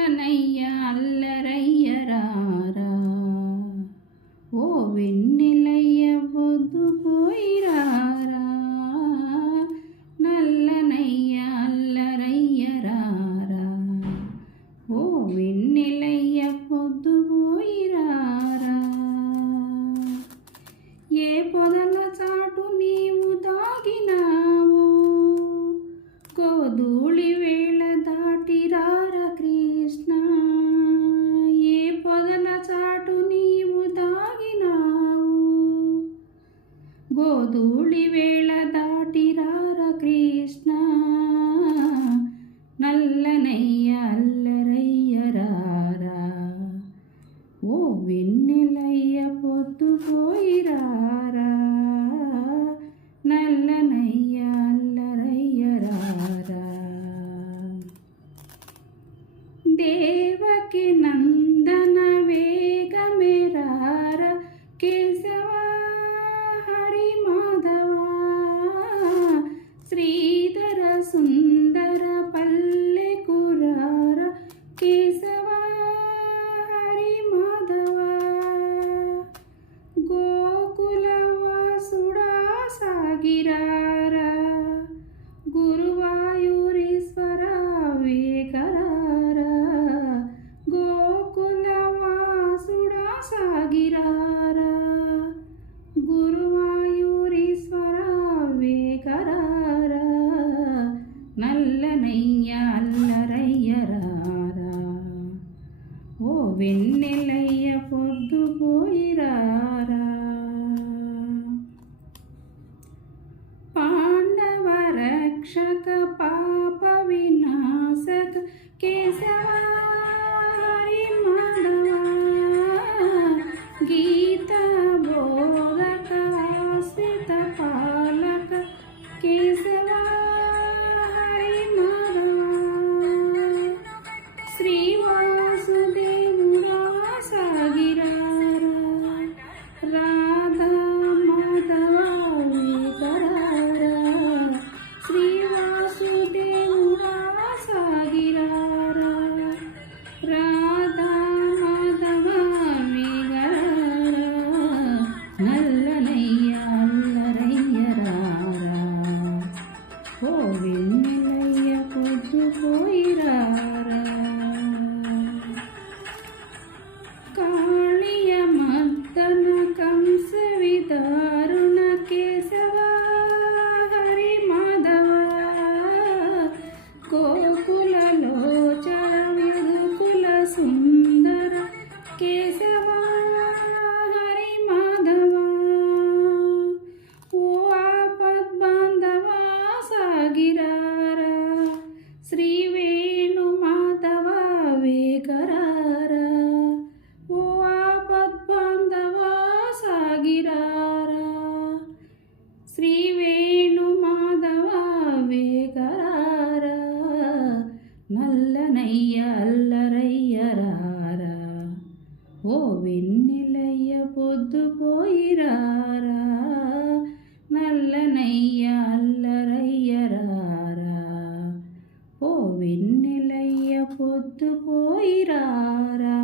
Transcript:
నల్లనయ్య అల్లరయ్యరారా ఓ వెన్నెలయ్య పొద్దు పోయిరారా నల్లనయ్య అల్లరయ్యరారా ఓ వెన్నెలయ్య పొద్దు పోయిరారా ఏ పొదల చాటు నీవు దాగినావు కోదూళి వే గోధూళి వేళ దాటిరార కృష్ణ. నల్లనయ్య అల్లరయ్యరారా ఓ వెన్నెలయ్య పొద్దు పోయిరారా నల్లనయ్య అల్లరయ్యరారా దేవకి నందన వేగమెరార కేశవ వెన్నెలయ్య పొద్దు పోయిరారా పాండవ రక్షక పాప వినాశక కేశవ హరి మాధవ గీత వెన్నెలయ్య పొద్దు పోయిరారా? నల్లనయ్య అల్లరయ్యరారా ఓ వెన్నెలయ్య పొద్దు పోయిరారా?